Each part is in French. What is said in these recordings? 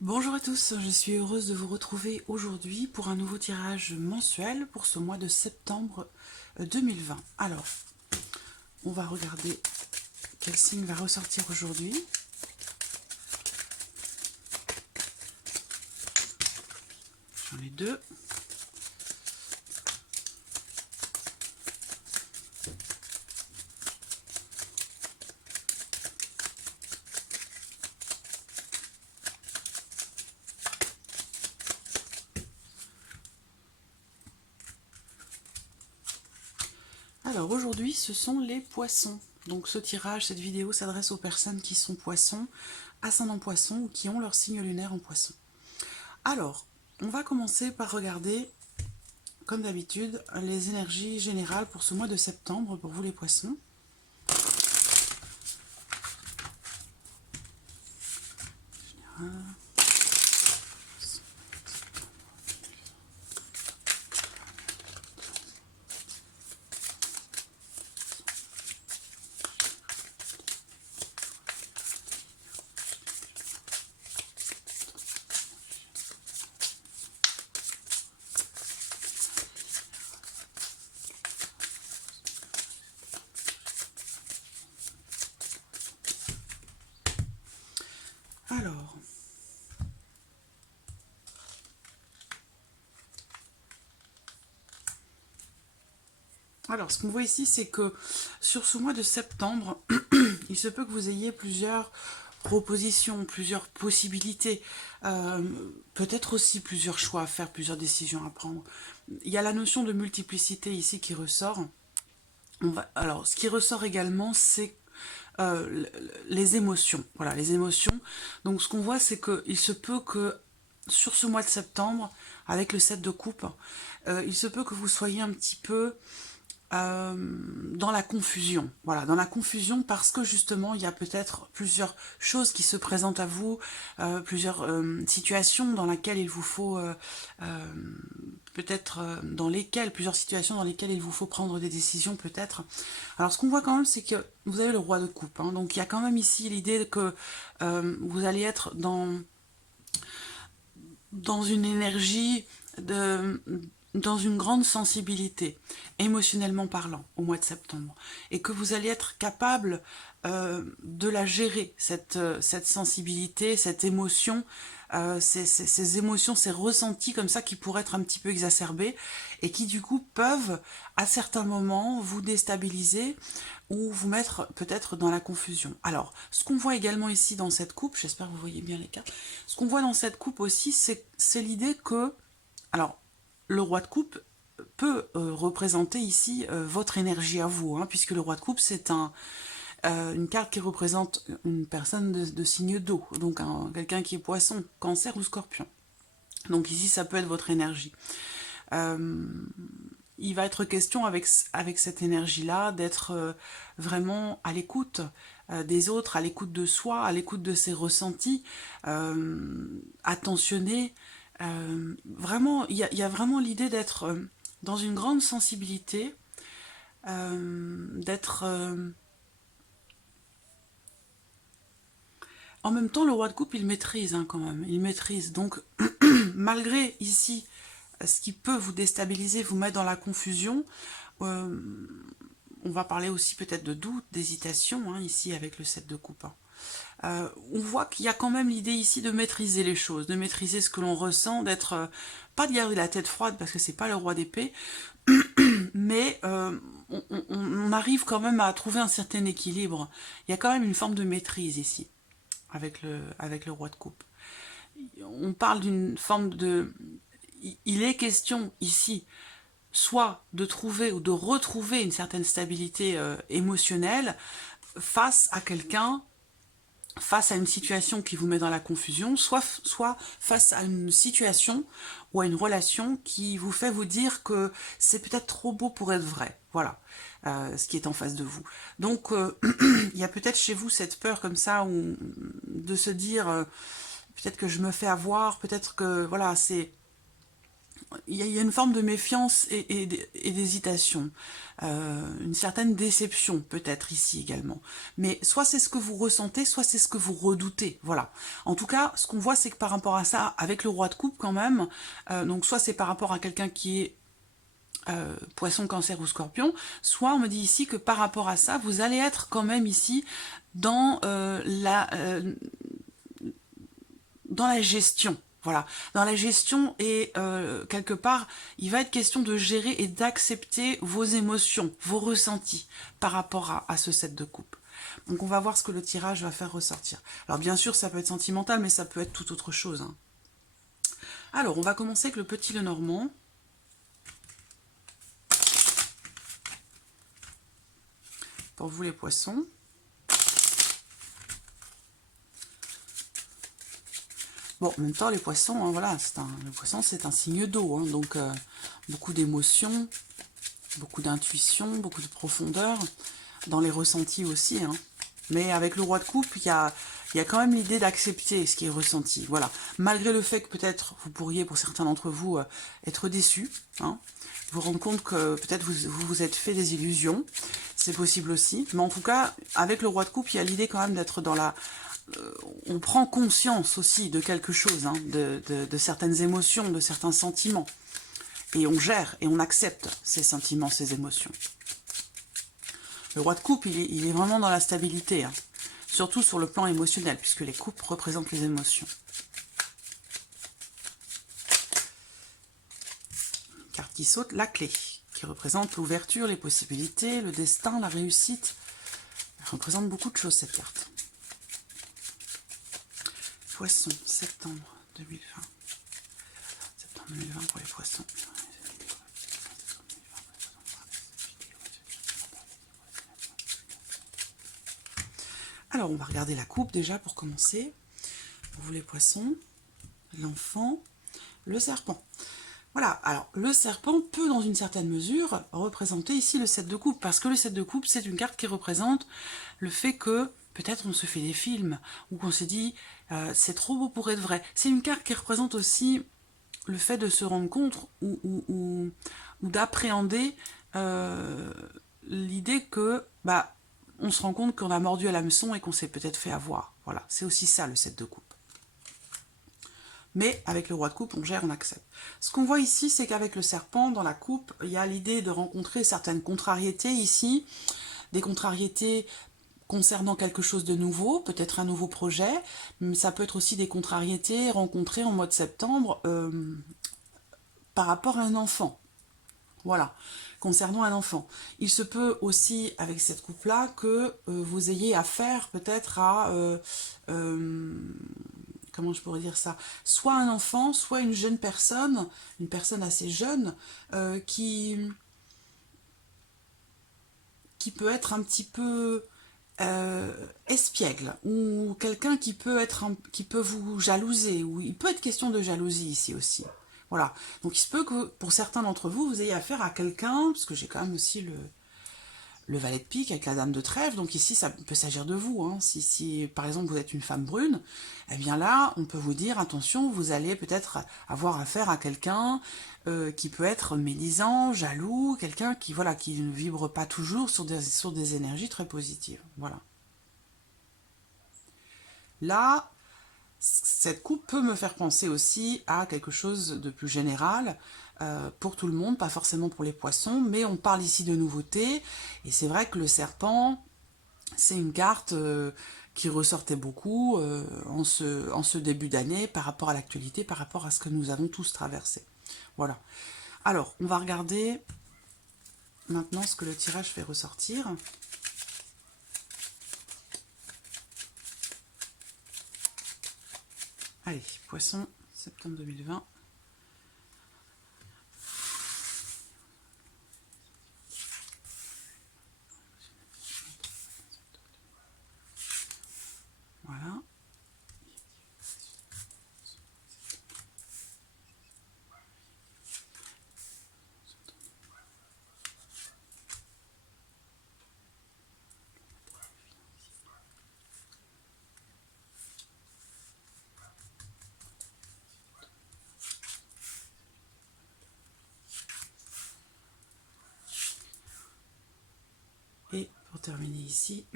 Bonjour à tous, je suis heureuse de vous retrouver aujourd'hui pour un nouveau tirage mensuel pour ce mois de septembre 2020. Alors, on va regarder quel signe va ressortir aujourd'hui. J'en ai deux. Alors aujourd'hui, ce sont les poissons. Donc ce tirage, cette vidéo s'adresse aux personnes qui sont poissons, ascendant poisson ou qui ont leur signe lunaire en poisson. Alors, on va commencer par regarder, comme d'habitude, les énergies générales pour ce mois de septembre pour vous les poissons. Alors, ce qu'on voit ici, c'est que sur ce mois de septembre, il se peut que vous ayez plusieurs propositions, plusieurs possibilités, peut-être aussi plusieurs choix à faire, plusieurs décisions à prendre. Il y a la notion de multiplicité ici qui ressort. Alors, ce qui ressort également, c'est les émotions. Voilà, les émotions. Donc, ce qu'on voit, c'est qu'il se peut que sur ce mois de septembre, avec le 7 de coupe, il se peut que vous soyez un petit peu dans la confusion. Voilà, dans la confusion parce que justement, il y a peut-être plusieurs choses qui se présentent à vous, plusieurs situations dans lesquelles il vous faut, peut-être dans lesquelles, plusieurs situations dans lesquelles il vous faut prendre des décisions peut-être. Alors ce qu'on voit quand même, c'est que vous avez le roi de coupe, hein, donc il y a quand même ici l'idée que vous allez être dans une énergie dans une grande sensibilité, émotionnellement parlant, au mois de septembre, et que vous allez être capable de la gérer, cette sensibilité, cette émotion, ces émotions, ces ressentis comme ça qui pourraient être un petit peu exacerbés, et qui du coup peuvent, à certains moments, vous déstabiliser, ou vous mettre peut-être dans la confusion. Alors, ce qu'on voit également ici dans cette coupe, j'espère que vous voyez bien les cartes, ce qu'on voit dans cette coupe aussi, c'est l'idée que, alors, le roi de coupe peut représenter ici votre énergie à vous, hein, puisque le roi de coupe, c'est une carte qui représente une personne de signe d'eau, donc quelqu'un qui est poisson, cancer ou scorpion. Donc ici, ça peut être votre énergie. Il va être question avec cette énergie-là d'être vraiment à l'écoute des autres, à l'écoute de soi, à l'écoute de ses ressentis, attentionné. Vraiment, il y a vraiment l'idée d'être dans une grande sensibilité, d'être... En même temps, le roi de coupe, il maîtrise hein, quand même, il maîtrise. Donc, malgré ici ce qui peut vous déstabiliser, vous mettre dans la confusion, on va parler aussi peut-être de doute, d'hésitation, hein, ici avec le 7 de coupe. Hein. On voit qu'il y a quand même l'idée ici de maîtriser les choses, de maîtriser ce que l'on ressent, d'être pas de garder la tête froide parce que c'est pas le roi d'épée, mais on arrive quand même à trouver un certain équilibre. Il y a quand même une forme de maîtrise ici avec le roi de coupe. On parle d'une forme de... Il est question ici soit de trouver ou de retrouver une certaine stabilité émotionnelle face à quelqu'un, face à une situation qui vous met dans la confusion, soit face à une situation ou à une relation qui vous fait vous dire que c'est peut-être trop beau pour être vrai. Voilà, ce qui est en face de vous. Donc, il y a peut-être chez vous cette peur comme ça de se dire peut-être que je me fais avoir, peut-être que voilà, c'est il y a une forme de méfiance et d'hésitation, une certaine déception peut-être ici également. Mais soit c'est ce que vous ressentez, soit c'est ce que vous redoutez, voilà. En tout cas, ce qu'on voit, c'est que par rapport à ça, avec le roi de coupe quand même, donc soit c'est par rapport à quelqu'un qui est poisson, cancer ou scorpion, soit on me dit ici que par rapport à ça, vous allez être quand même ici dans dans la gestion. Voilà, dans la gestion et quelque part, il va être question de gérer et d'accepter vos émotions, vos ressentis par rapport à ce set de coupe. Donc on va voir ce que le tirage va faire ressortir. Alors bien sûr, ça peut être sentimental, mais ça peut être tout autre chose, hein. Alors, on va commencer avec le petit Lenormand. Pour vous les poissons. Bon, en même temps, les poissons, hein, voilà, le poisson, c'est un signe d'eau, hein, donc beaucoup d'émotions, beaucoup d'intuition, beaucoup de profondeur, dans les ressentis aussi, hein. Mais avec le roi de coupe, il y a quand même l'idée d'accepter ce qui est ressenti, voilà. Malgré le fait que peut-être vous pourriez, pour certains d'entre vous, être déçus, hein, vous rendre compte que peut-être vous vous êtes fait des illusions, c'est possible aussi. Mais en tout cas, avec le roi de coupe, il y a l'idée quand même d'être dans la... on prend conscience aussi de quelque chose, hein, de certaines émotions, de certains sentiments. Et on gère et on accepte ces sentiments, ces émotions. Le roi de coupe, il est vraiment dans la stabilité, hein, surtout sur le plan émotionnel, puisque les coupes représentent les émotions. Carte qui saute, la clé, qui représente l'ouverture, les possibilités, le destin, la réussite. Elle représente beaucoup de choses, cette carte. Poisson, septembre 2020. Septembre 2020 pour les poissons. Alors, on va regarder la coupe déjà pour commencer. Pour vous les poissons, l'enfant, le serpent. Voilà, alors le serpent peut dans une certaine mesure représenter ici le 7 de coupe, parce que le 7 de coupe, c'est une carte qui représente le fait que peut-être on se fait des films, ou qu'on se dit c'est trop beau pour être vrai. C'est une carte qui représente aussi le fait de se rendre compte ou d'appréhender l'idée que bah, on se rend compte qu'on a mordu à l'hameçon et qu'on s'est peut-être fait avoir. Voilà, c'est aussi ça le 7 de coupe. Mais avec le roi de coupe, on gère, on accepte. Ce qu'on voit ici, c'est qu'avec le serpent, dans la coupe, il y a l'idée de rencontrer certaines contrariétés ici, des contrariétés concernant quelque chose de nouveau, peut-être un nouveau projet, mais ça peut être aussi des contrariétés rencontrées en mois de septembre par rapport à un enfant. Voilà, concernant un enfant. Il se peut aussi, avec cette coupe-là, que vous ayez affaire peut-être à... comment je pourrais dire ça, soit un enfant, soit une jeune personne, une personne assez jeune, qui peut être un petit peu espiègle, ou quelqu'un qui peut qui peut vous jalouser, ou il peut être question de jalousie ici aussi. Voilà, donc il se peut que pour certains d'entre vous, vous ayez affaire à quelqu'un, parce que j'ai quand même aussi le valet de pique avec la dame de trèfle, donc ici ça peut s'agir de vous, hein. Si par exemple vous êtes une femme brune, eh bien là on peut vous dire attention, vous allez peut-être avoir affaire à quelqu'un qui peut être médisant, jaloux, quelqu'un qui voilà qui ne vibre pas toujours sur des énergies très positives, voilà. Là, cette coupe peut me faire penser aussi à quelque chose de plus général, pour tout le monde, pas forcément pour les poissons, mais on parle ici de nouveautés, et c'est vrai que le serpent, c'est une carte qui ressortait beaucoup en ce début d'année par rapport à l'actualité, par rapport à ce que nous avons tous traversé. Voilà. Alors, on va regarder maintenant ce que le tirage fait ressortir. Allez, poisson, septembre 2020. Voilà. Et pour terminer ici,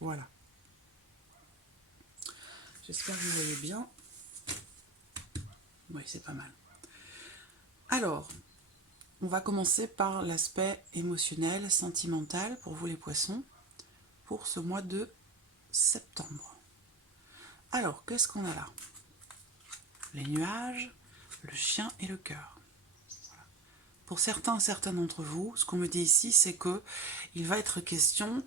voilà. J'espère que vous voyez bien. Oui, c'est pas mal. Alors, on va commencer par l'aspect émotionnel, sentimental pour vous les poissons, pour ce mois de septembre. Alors, qu'est-ce qu'on a là? Les nuages, le chien et le cœur. Voilà. Pour certains d'entre vous, ce qu'on me dit ici, c'est que il va être question...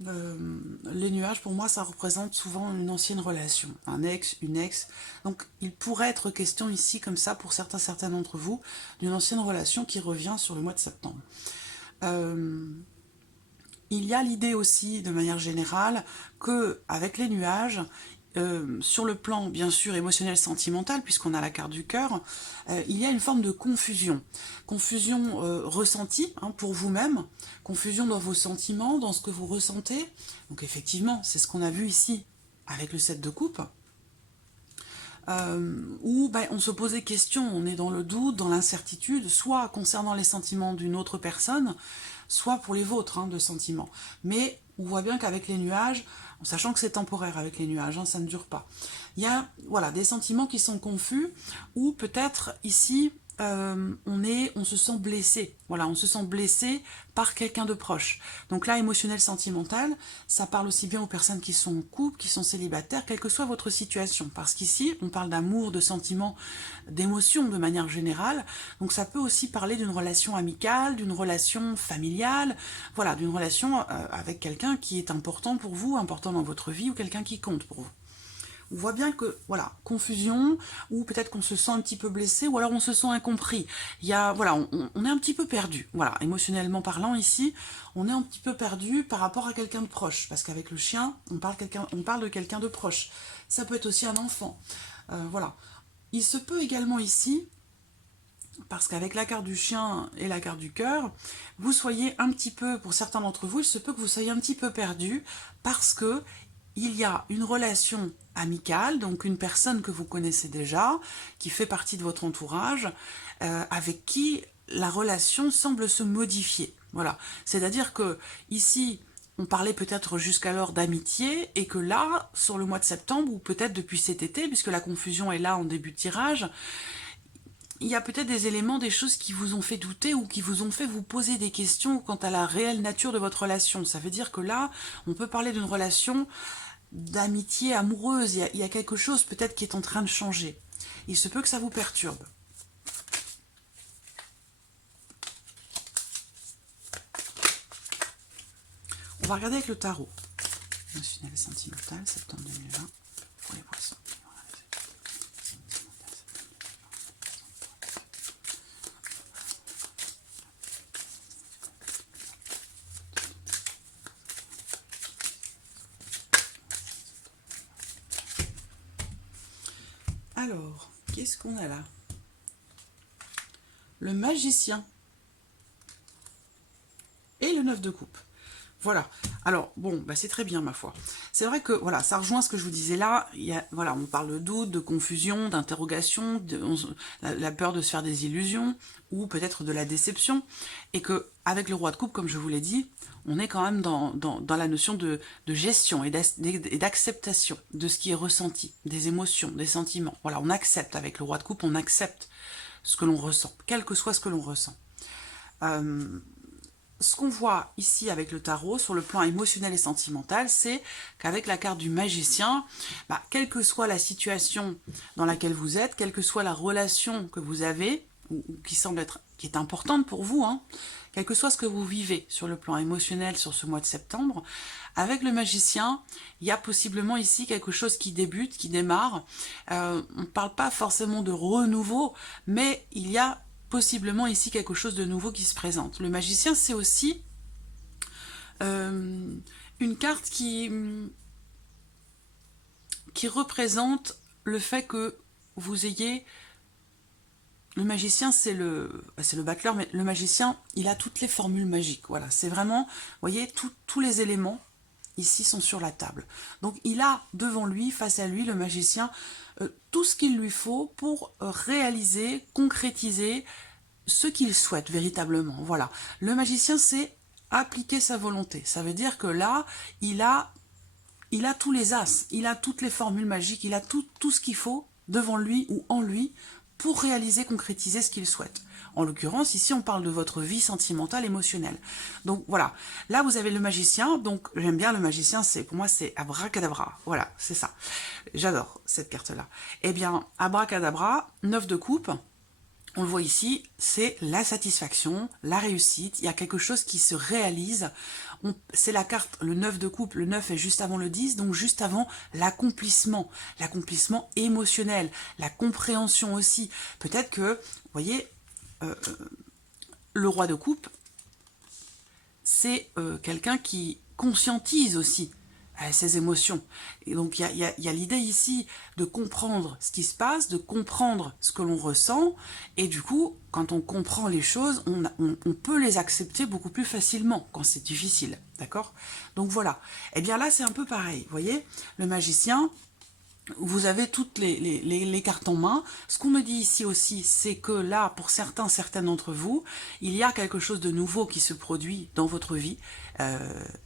les nuages, pour moi, ça représente souvent une ancienne relation, un ex, une ex. Donc, il pourrait être question ici, comme ça, pour certains d'entre vous, d'une ancienne relation qui revient sur le mois de septembre. Il y a l'idée aussi, de manière générale, que avec les nuages, sur le plan bien sûr émotionnel sentimental, puisqu'on a la carte du cœur, il y a une forme de confusion. Confusion ressentie pour vous-même, confusion dans vos sentiments, dans ce que vous ressentez. Donc effectivement, c'est ce qu'on a vu ici avec le 7 de coupe. Où on se pose des questions, on est dans le doute, dans l'incertitude, soit concernant les sentiments d'une autre personne, soit pour les vôtres de sentiments. Mais on voit bien qu'avec les nuages, en sachant que c'est temporaire avec les nuages, ça ne dure pas, il y a des sentiments qui sont confus, ou peut-être ici, on se sent blessé. Voilà, on se sent blessé par quelqu'un de proche. Donc là, émotionnel, sentimental, ça parle aussi bien aux personnes qui sont en couple, qui sont célibataires, quelle que soit votre situation. Parce qu'ici, on parle d'amour, de sentiments, d'émotions de manière générale. Donc ça peut aussi parler d'une relation amicale, d'une relation familiale, voilà, d'une relation avec quelqu'un qui est important pour vous, important dans votre vie, ou quelqu'un qui compte pour vous. On voit bien que, voilà, confusion, ou peut-être qu'on se sent un petit peu blessé, ou alors on se sent incompris. Il y a, voilà, on est un petit peu perdu. Voilà, émotionnellement parlant ici, on est un petit peu perdu par rapport à quelqu'un de proche. Parce qu'avec le chien, on parle de quelqu'un de proche. Ça peut être aussi un enfant. Voilà. Il se peut également ici, parce qu'avec la carte du chien et la carte du cœur, vous soyez un petit peu, pour certains d'entre vous, il se peut que vous soyez un petit peu perdu, parce que il y a une relation amicale, donc une personne que vous connaissez déjà, qui fait partie de votre entourage, avec qui la relation semble se modifier. Voilà, c'est-à-dire que ici, on parlait peut-être jusqu'alors d'amitié, et que là, sur le mois de septembre, ou peut-être depuis cet été, puisque la confusion est là en début de tirage, il y a peut-être des éléments, des choses qui vous ont fait douter ou qui vous ont fait vous poser des questions quant à la réelle nature de votre relation. Ça veut dire que là, on peut parler d'une relation d'amitié amoureuse. Il y a quelque chose peut-être qui est en train de changer. Il se peut que ça vous perturbe. On va regarder avec le tarot. Émotionnel et sentimental, septembre 2020, pour les poissons. Alors, qu'est-ce qu'on a là? Le magicien. Et le 9 de coupe. Voilà. Alors, bon, c'est très bien, ma foi. C'est vrai que, voilà, ça rejoint ce que je vous disais là. Voilà, on parle de doute, de confusion, d'interrogation, la peur de se faire des illusions, ou peut-être de la déception. Et que, avec le roi de coupe, comme je vous l'ai dit, on est quand même dans la notion de gestion et d'acceptation de ce qui est ressenti, des émotions, des sentiments. Voilà, on accepte, avec le roi de coupe, on accepte ce que l'on ressent, quel que soit ce que l'on ressent. Ce qu'on voit ici avec le tarot, sur le plan émotionnel et sentimental, c'est qu'avec la carte du magicien, quelle que soit la situation dans laquelle vous êtes, quelle que soit la relation que vous avez, ou qui semble être, qui est importante pour vous, quel que soit ce que vous vivez sur le plan émotionnel sur ce mois de septembre, avec le magicien, il y a possiblement ici quelque chose qui débute, qui démarre. On ne parle pas forcément de renouveau, mais il y a possiblement ici quelque chose de nouveau qui se présente. Le magicien, c'est aussi une carte qui représente le fait que vous ayez... Le magicien, c'est le battleur, mais le magicien, il a toutes les formules magiques. Voilà, c'est vraiment, vous voyez, tous les éléments ici sont sur la table. Donc il a devant lui, face à lui, le magicien, tout ce qu'il lui faut pour réaliser, concrétiser ce qu'il souhaite véritablement. Voilà. Le magicien, c'est appliquer sa volonté. Ça veut dire que là, il a tous les as, il a toutes les formules magiques, il a tout ce qu'il faut devant lui ou en lui pour réaliser, concrétiser ce qu'il souhaite. En l'occurrence, ici, on parle de votre vie sentimentale, émotionnelle. Donc, voilà. Là, vous avez le magicien. Donc, j'aime bien le magicien. Pour moi, c'est abracadabra. Voilà, c'est ça. J'adore cette carte-là. Eh bien, abracadabra, 9 de coupe. On le voit ici, c'est la satisfaction, la réussite. Il y a quelque chose qui se réalise. C'est la carte, le 9 de coupe. Le 9 est juste avant le 10, donc juste avant l'accomplissement. L'accomplissement émotionnel, la compréhension aussi. Peut-être que, vous voyez, le roi de coupe, c'est quelqu'un qui conscientise aussi ses émotions. Et donc il y a l'idée ici de comprendre ce qui se passe, de comprendre ce que l'on ressent, et du coup, quand on comprend les choses, on peut les accepter beaucoup plus facilement quand c'est difficile, d'accord? Donc voilà. Et bien là, c'est un peu pareil, vous voyez, le magicien, vous avez toutes les cartes en main. Ce qu'on me dit ici aussi, c'est que là, pour certaines d'entre vous, il y a quelque chose de nouveau qui se produit dans votre vie,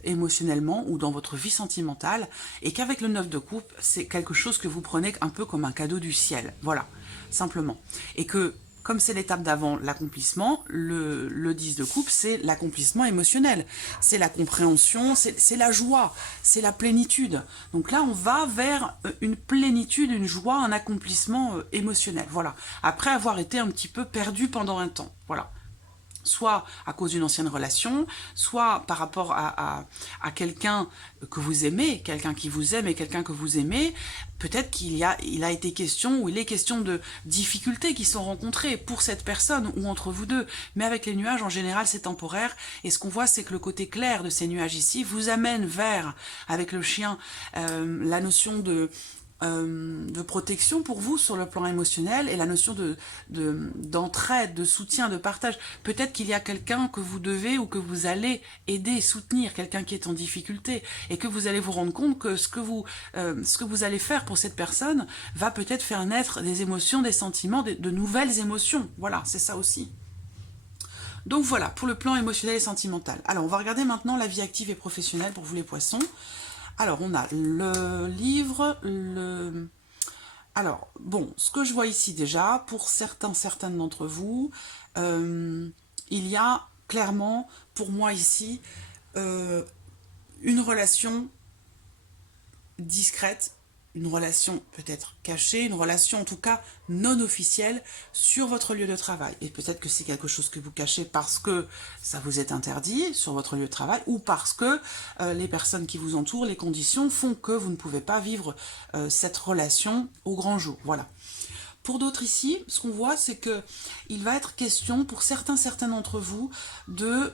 émotionnellement, ou dans votre vie sentimentale, et qu'avec le 9 de coupe, c'est quelque chose que vous prenez un peu comme un cadeau du ciel. Voilà, simplement. Et que, comme c'est l'étape d'avant l'accomplissement, le 10 de coupe, c'est l'accomplissement émotionnel. C'est la compréhension, c'est la joie, c'est la plénitude. Donc là, on va vers une plénitude, une joie, un accomplissement émotionnel. Voilà. Après avoir été un petit peu perdu pendant un temps. Voilà. Soit à cause d'une ancienne relation, soit par rapport à quelqu'un que vous aimez, quelqu'un qui vous aime et quelqu'un que vous aimez, peut-être il a été question, ou il est question de difficultés qui sont rencontrées pour cette personne ou entre vous deux. Mais avec les nuages, en général, c'est temporaire. Et ce qu'on voit, c'est que le côté clair de ces nuages ici vous amène vers, avec le chien, la notion de protection pour vous sur le plan émotionnel et la notion d'entraide, de soutien, de partage. Peut-être qu'il y a quelqu'un que vous devez ou que vous allez aider, soutenir, quelqu'un qui est en difficulté, et que vous allez vous rendre compte que ce que vous allez faire pour cette personne va peut-être faire naître des émotions, des sentiments, de nouvelles émotions. Voilà, c'est ça aussi. Donc voilà, pour le plan émotionnel et sentimental. Alors, on va regarder maintenant la vie active et professionnelle pour vous les poissons. Alors, on a le livre, Alors, bon, ce que je vois ici déjà, pour certaines d'entre vous, il y a clairement, pour moi ici, une relation discrète, une relation peut-être cachée, une relation en tout cas non officielle sur votre lieu de travail. Et peut-être que c'est quelque chose que vous cachez parce que ça vous est interdit sur votre lieu de travail, ou parce que les personnes qui vous entourent, les conditions font que vous ne pouvez pas vivre cette relation au grand jour. Voilà. Pour d'autres ici, ce qu'on voit, c'est que il va être question pour certains d'entre vous de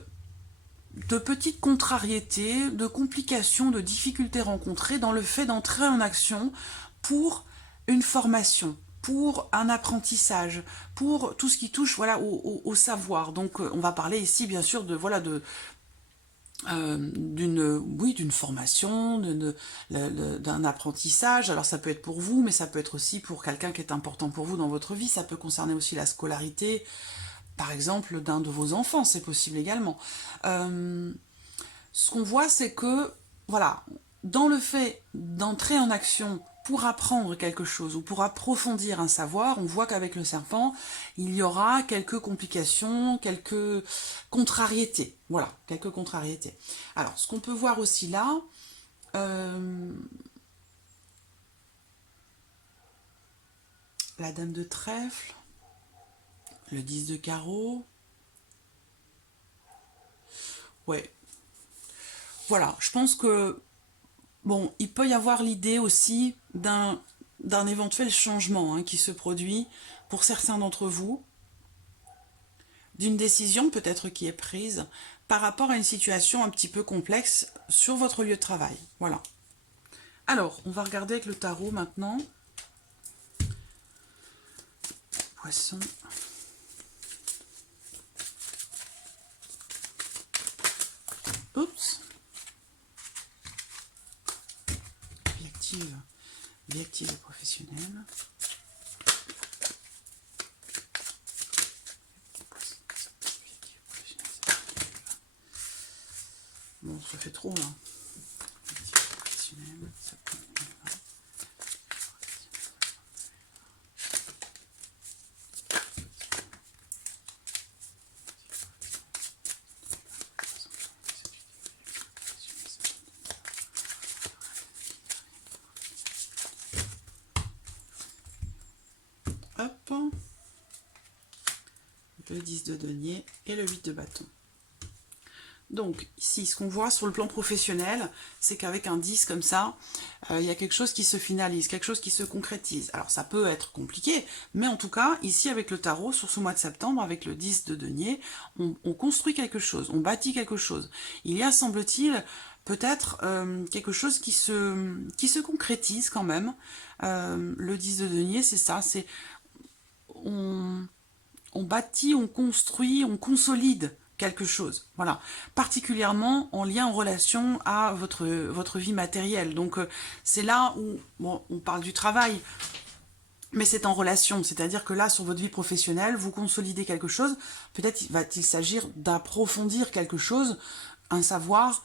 petites contrariétés, de complications, de difficultés rencontrées dans le fait d'entrer en action pour une formation, pour un apprentissage, pour tout ce qui touche voilà, au savoir. Donc on va parler ici bien sûr de voilà d'une formation, d'un apprentissage. Alors ça peut être pour vous, mais ça peut être aussi pour quelqu'un qui est important pour vous dans votre vie. Ça peut concerner aussi la scolarité, par exemple, d'un de vos enfants, c'est possible également. Ce qu'on voit, c'est que, voilà, dans le fait d'entrer en action pour apprendre quelque chose ou pour approfondir un savoir, on voit qu'avec le serpent, il y aura quelques complications, quelques contrariétés. Voilà, quelques contrariétés. Alors, ce qu'on peut voir aussi là, la dame de trèfle, le 10 de carreau. Ouais. Voilà, je pense que, bon, il peut y avoir l'idée aussi d'un éventuel changement qui se produit pour certains d'entre vous, d'une décision peut-être qui est prise par rapport à une situation un petit peu complexe sur votre lieu de travail. Voilà. Alors, on va regarder avec le tarot maintenant. Poisson. Oups. vie active et professionnelle. Bon, ça fait trop là. Vie active et professionnelle, septembre 2020. Hop, le 10 de denier et le 8 de bâton. Donc ici, ce qu'on voit sur le plan professionnel, c'est qu'avec un 10 comme ça, il y a quelque chose qui se finalise, quelque chose qui se concrétise. Alors ça peut être compliqué, mais en tout cas, ici avec le tarot, sur ce mois de septembre, avec le 10 de denier, on construit quelque chose, on bâtit quelque chose. Il y a, semble-t-il, peut-être quelque chose qui se concrétise quand même. Le 10 de denier, c'est ça, c'est on bâtit, on construit, on consolide quelque chose, voilà, particulièrement en lien, en relation à votre vie matérielle. Donc c'est là où, bon, on parle du travail, mais c'est en relation, c'est-à-dire que là, sur votre vie professionnelle, vous consolidez quelque chose, peut-être va-t-il s'agir d'approfondir quelque chose, un savoir,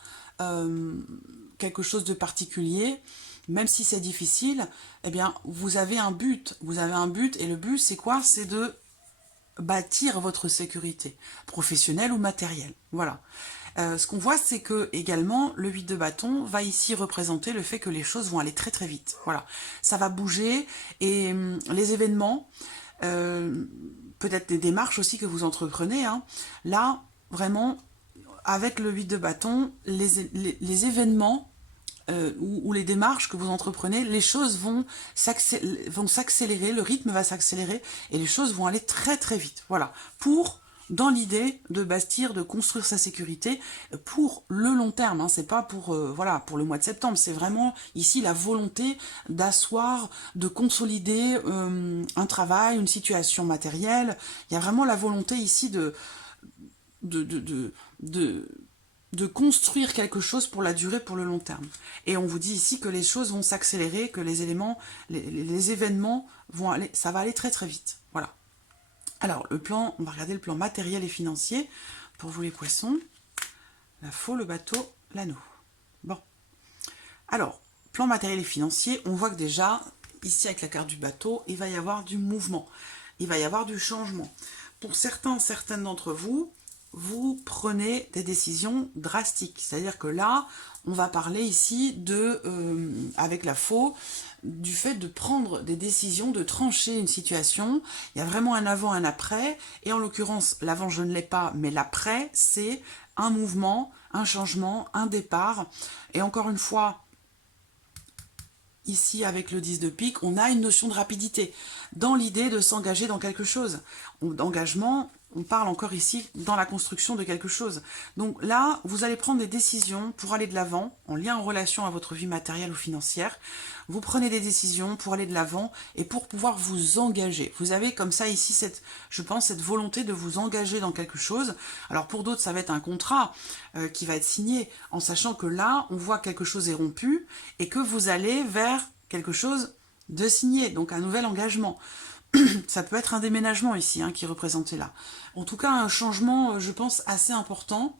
quelque chose de particulier, même si c'est difficile, eh bien, vous avez un but, et le but, c'est quoi? C'est de bâtir votre sécurité, professionnelle ou matérielle. Voilà. Ce qu'on voit, c'est que également le 8 de bâton va ici représenter le fait que les choses vont aller très très vite. Voilà. Ça va bouger et les événements, peut-être des démarches aussi que vous entreprenez, hein, là, vraiment, avec le 8 de bâton, les événements ou les démarches que vous entreprenez, les choses vont s'accélérer, le rythme va s'accélérer et les choses vont aller très très vite. Voilà, dans l'idée de bâtir, de construire sa sécurité pour le long terme, hein. C'est pas pour voilà, pour le mois de septembre, c'est vraiment ici la volonté d'asseoir, de consolider un travail, une situation matérielle. Il y a vraiment la volonté ici de construire quelque chose pour la durée, pour le long terme. Et on vous dit ici que les choses vont s'accélérer, que les événements vont aller, ça va aller très très vite. Voilà. Alors, le plan, on va regarder le plan matériel et financier pour vous les poissons. La faux, le bateau, l'anneau. Bon. Alors, plan matériel et financier, on voit que déjà, ici avec la carte du bateau, il va y avoir du mouvement. Il va y avoir du changement. Pour certaines d'entre vous, vous prenez des décisions drastiques. C'est-à-dire que là, on va parler ici avec la faux, du fait de prendre des décisions, de trancher une situation. Il y a vraiment un avant, un après. Et en l'occurrence, l'avant, je ne l'ai pas, mais l'après, c'est un mouvement, un changement, un départ. Et encore une fois, ici, avec le 10 de pique, on a une notion de rapidité, dans l'idée de s'engager dans quelque chose. D'engagement, on parle encore ici dans la construction de quelque chose. Donc là, vous allez prendre des décisions pour aller de l'avant, en lien, en relation à votre vie matérielle ou financière. Vous prenez des décisions pour aller de l'avant et pour pouvoir vous engager. Vous avez comme ça ici, je pense, cette volonté de vous engager dans quelque chose. Alors pour d'autres, ça va être un contrat qui va être signé, en sachant que là, on voit que quelque chose est rompu et que vous allez vers quelque chose de signé, donc un nouvel engagement. Ça peut être un déménagement ici, hein, qui est représenté là. En tout cas, un changement, je pense, assez important.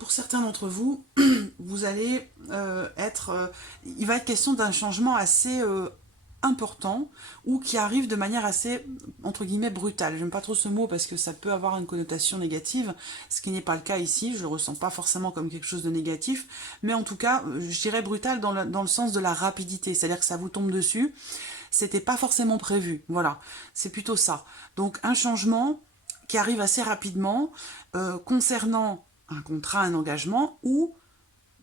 Pour certains d'entre vous, vous allez il va être question d'un changement assez important ou qui arrive de manière assez, entre guillemets, brutale. J'aime pas trop ce mot parce que ça peut avoir une connotation négative, ce qui n'est pas le cas ici. Je le ressens pas forcément comme quelque chose de négatif, mais en tout cas, je dirais brutal dans le sens de la rapidité, c'est-à-dire que ça vous tombe dessus. C'était pas forcément prévu, voilà, c'est plutôt ça. Donc un changement qui arrive assez rapidement concernant un contrat, un engagement ou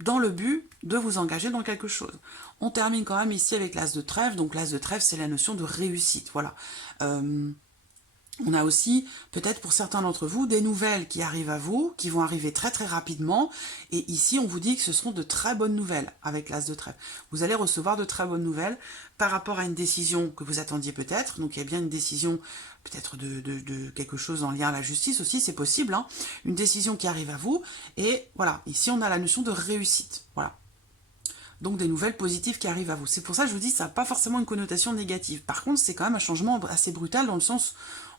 dans le but de vous engager dans quelque chose. On termine quand même ici avec l'as de trèfle, donc l'as de trèfle c'est la notion de réussite, voilà. On a aussi, peut-être pour certains d'entre vous, des nouvelles qui arrivent à vous, qui vont arriver très très rapidement. Et ici, on vous dit que ce seront de très bonnes nouvelles avec l'as de trèfle. Vous allez recevoir de très bonnes nouvelles par rapport à une décision que vous attendiez peut-être. Donc il y a bien une décision peut-être de quelque chose en lien à la justice aussi, c'est possible, hein. Une décision qui arrive à vous. Et voilà, ici on a la notion de réussite. Voilà. Donc des nouvelles positives qui arrivent à vous. C'est pour ça que je vous dis, ça n'a pas forcément une connotation négative. Par contre, c'est quand même un changement assez brutal dans le sens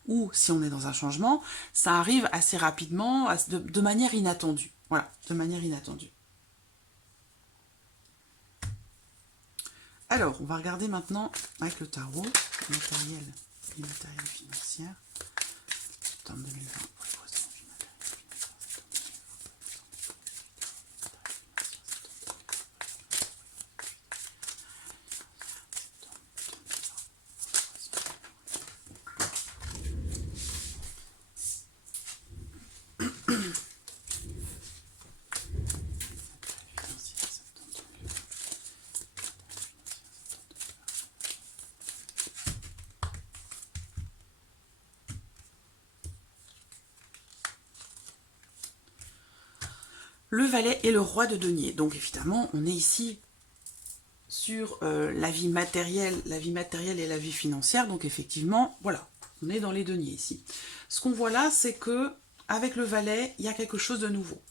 où, si on est dans un changement, ça arrive assez rapidement, de manière inattendue. Voilà, de manière inattendue. Alors, on va regarder maintenant avec le tarot, matériel et matériel financier. Septembre 2020 pour les poissons, le valet et le roi de denier. Donc évidemment, on est ici sur la vie matérielle et la vie financière. Donc effectivement, voilà, on est dans les deniers ici. Ce qu'on voit là, c'est que avec le valet, il y a quelque chose de nouveau.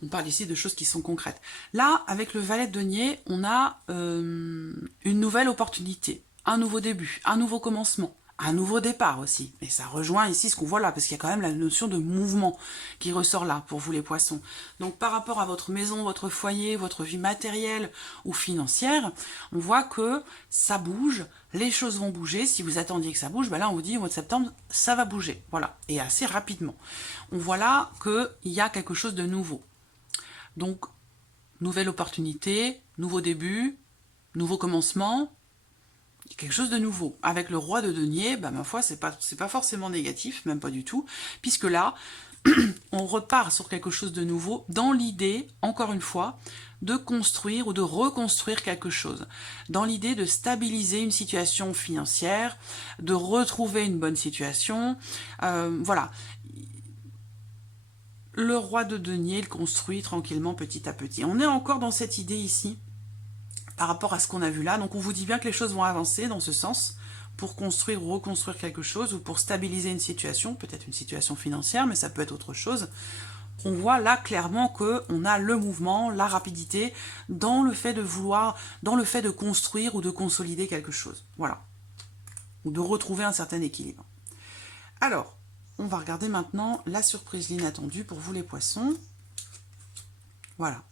On parle ici de choses qui sont concrètes. Là, avec le valet de denier, on a une nouvelle opportunité, un nouveau début, un nouveau commencement. Un nouveau départ aussi, et ça rejoint ici ce qu'on voit là, parce qu'il y a quand même la notion de mouvement qui ressort là pour vous les poissons. Donc par rapport à votre maison, votre foyer, votre vie matérielle ou financière, on voit que ça bouge, les choses vont bouger. Si vous attendiez que ça bouge, ben là on vous dit au mois de septembre, ça va bouger, voilà, et assez rapidement. On voit là qu'il y a quelque chose de nouveau. Donc, nouvelle opportunité, nouveau début, nouveau commencement, quelque chose de nouveau. Avec le roi de denier, bah, ma foi, c'est pas forcément négatif, même pas du tout, puisque là, on repart sur quelque chose de nouveau, dans l'idée, encore une fois, de construire ou de reconstruire quelque chose, dans l'idée de stabiliser une situation financière, de retrouver une bonne situation, voilà. Le roi de denier, il construit tranquillement petit à petit. On est encore dans cette idée ici, par rapport à ce qu'on a vu là. Donc on vous dit bien que les choses vont avancer dans ce sens, pour construire ou reconstruire quelque chose, ou pour stabiliser une situation, peut-être une situation financière, mais ça peut être autre chose. On voit là clairement qu'on a le mouvement, la rapidité, dans le fait de vouloir, dans le fait de construire ou de consolider quelque chose. Voilà. Ou de retrouver un certain équilibre. Alors, on va regarder maintenant la surprise, l'inattendue pour vous les poissons. Voilà.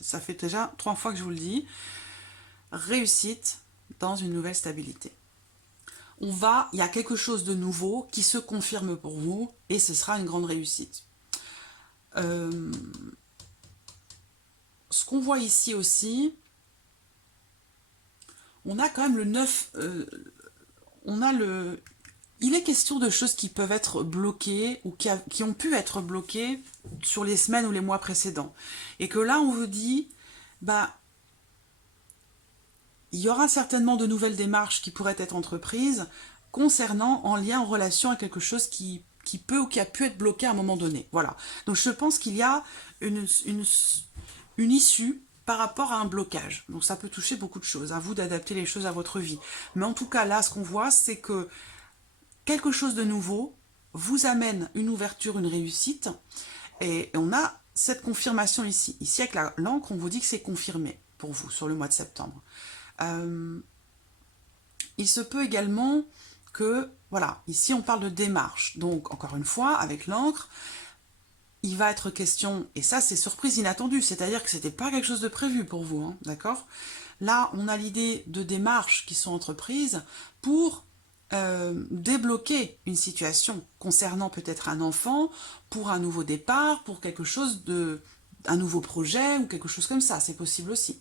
Ça fait déjà 3 fois que je vous le dis. Réussite dans une nouvelle stabilité. Il y a quelque chose de nouveau qui se confirme pour vous et ce sera une grande réussite. Ce qu'on voit ici aussi, on a quand même le 9, il est question de choses qui peuvent être bloquées ou qui ont pu être bloquées sur les semaines ou les mois précédents. Et que là, on vous dit, bah, il y aura certainement de nouvelles démarches qui pourraient être entreprises concernant, en lien, en relation à quelque chose qui peut ou qui a pu être bloqué à un moment donné. Voilà. Donc je pense qu'il y a une issue par rapport à un blocage. Donc ça peut toucher beaucoup de choses. À vous d'adapter les choses à votre vie. Mais en tout cas, là, ce qu'on voit, c'est que quelque chose de nouveau vous amène une ouverture, une réussite. Et on a cette confirmation ici. Ici, avec l'encre, on vous dit que c'est confirmé pour vous sur le mois de septembre. Il se peut également que, voilà, ici on parle de démarche. Donc, encore une fois, avec l'encre, il va être question, et ça c'est surprise inattendue, c'est-à-dire que c'était pas quelque chose de prévu pour vous, hein, d'accord? Là, on a l'idée de démarches qui sont entreprises pour débloquer une situation concernant peut-être un enfant, pour un nouveau départ, pour quelque chose un nouveau projet ou quelque chose comme ça, c'est possible aussi.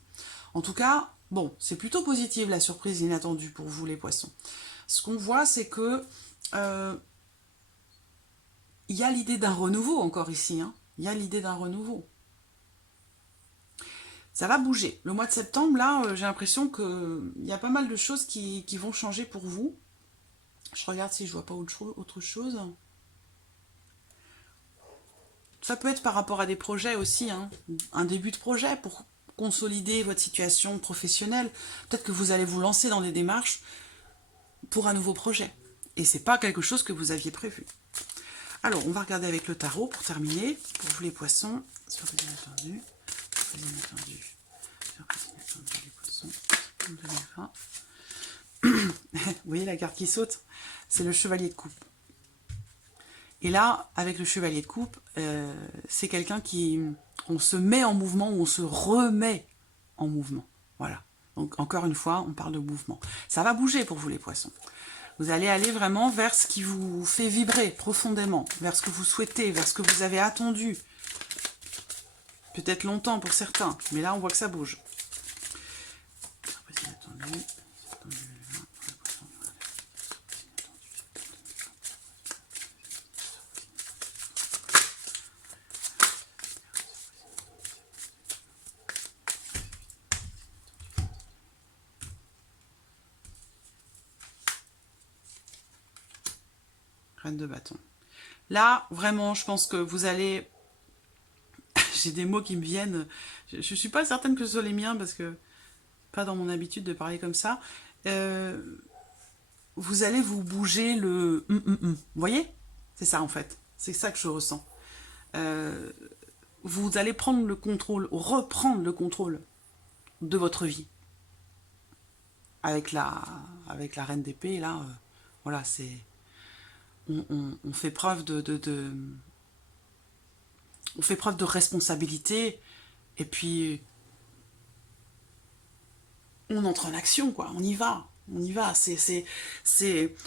En tout cas, bon, c'est plutôt positif la surprise inattendue pour vous les poissons. Ce qu'on voit, c'est que il y a l'idée d'un renouveau encore ici, hein. Il y a l'idée d'un renouveau. Ça va bouger. Le mois de septembre, là, j'ai l'impression qu'il y a pas mal de choses qui vont changer pour vous. Je regarde si je vois pas autre chose. Ça peut être par rapport à des projets aussi, hein. Un début de projet pour consolider votre situation professionnelle. Peut-être que vous allez vous lancer dans des démarches pour un nouveau projet. Et c'est pas quelque chose que vous aviez prévu. Alors, on va regarder avec le tarot pour terminer. Pour vous les poissons, sur les inattendus. Surprise inattendue. Surprise inattendue, les poissons. 2020. Vous voyez la carte qui saute? C'est le chevalier de coupe. Et là, avec le chevalier de coupe, c'est quelqu'un qui... On se met en mouvement ou on se remet en mouvement. Voilà. Donc, encore une fois, on parle de mouvement. Ça va bouger pour vous, les poissons. Vous allez aller vraiment vers ce qui vous fait vibrer profondément, vers ce que vous souhaitez, vers ce que vous avez attendu. Peut-être longtemps pour certains, mais là, on voit que ça bouge. Reine de bâton. Là, vraiment, je pense que vous allez... J'ai des mots qui me viennent. Je ne suis pas certaine que ce soit les miens, parce que pas dans mon habitude de parler comme ça. Vous allez vous bouger le... Vous voyez? C'est ça, en fait. C'est ça que je ressens. Vous allez prendre le contrôle, reprendre le contrôle de votre vie. Avec la reine d'épée, là, voilà, c'est... On fait preuve on fait preuve de responsabilité, et puis on entre en action, quoi. On y va.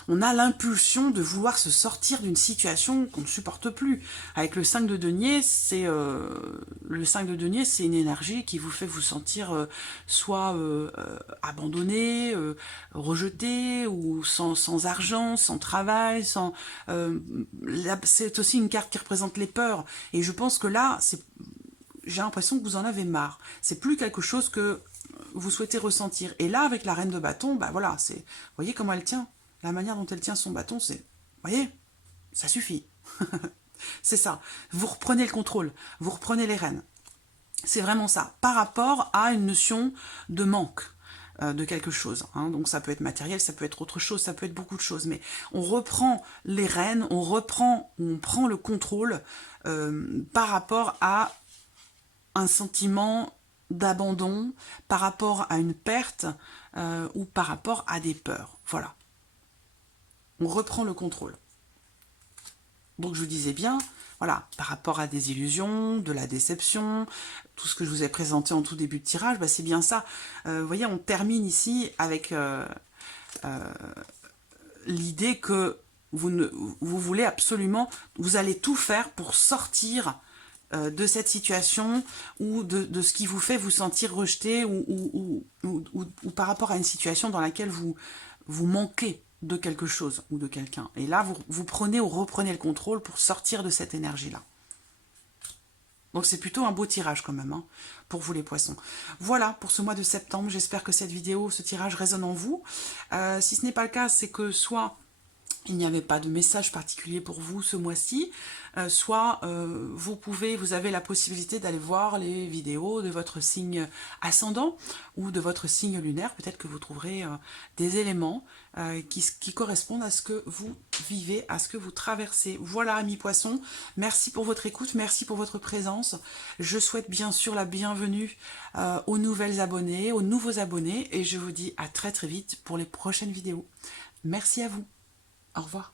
On a l'impulsion de vouloir se sortir d'une situation qu'on ne supporte plus. Avec le 5 de denier, c'est une énergie qui vous fait vous sentir soit abandonné, rejeté, ou sans argent, sans travail, c'est aussi une carte qui représente les peurs. Et je pense que là, j'ai l'impression que vous en avez marre. C'est plus quelque chose que vous souhaitez ressentir. Et là, avec la reine de bâton, bah voilà, vous voyez comment elle tient? La manière dont elle tient son bâton, vous voyez, ça suffit. C'est ça. Vous reprenez le contrôle, vous reprenez les rênes. C'est vraiment ça, par rapport à une notion de manque de quelque chose. Hein. Donc ça peut être matériel, ça peut être autre chose, ça peut être beaucoup de choses. Mais on reprend les rênes, on prend le contrôle par rapport à un sentiment d'abandon, par rapport à une perte ou par rapport à des peurs. Voilà. On reprend le contrôle. Donc je vous disais bien, voilà, par rapport à des illusions, de la déception, tout ce que je vous ai présenté en tout début de tirage, bah c'est bien ça. Vous voyez, on termine ici avec l'idée que vous voulez absolument, vous allez tout faire pour sortir de cette situation, ou de ce qui vous fait vous sentir rejeté, ou par rapport à une situation dans laquelle vous manquez de quelque chose ou de quelqu'un. Et là, vous prenez ou reprenez le contrôle pour sortir de cette énergie-là. Donc c'est plutôt un beau tirage quand même, hein, pour vous les poissons. Voilà pour ce mois de septembre. J'espère que cette vidéo, ce tirage résonne en vous. Si ce n'est pas le cas, c'est que soit il n'y avait pas de message particulier pour vous ce mois-ci, soit vous avez la possibilité d'aller voir les vidéos de votre signe ascendant ou de votre signe lunaire. Peut-être que vous trouverez des éléments qui correspondent à ce que vous vivez, à ce que vous traversez. Voilà, amis poissons, merci pour votre écoute, merci pour votre présence. Je souhaite bien sûr la bienvenue aux nouvelles abonnés, aux nouveaux abonnés, et je vous dis à très très vite pour les prochaines vidéos. Merci à vous. Au revoir.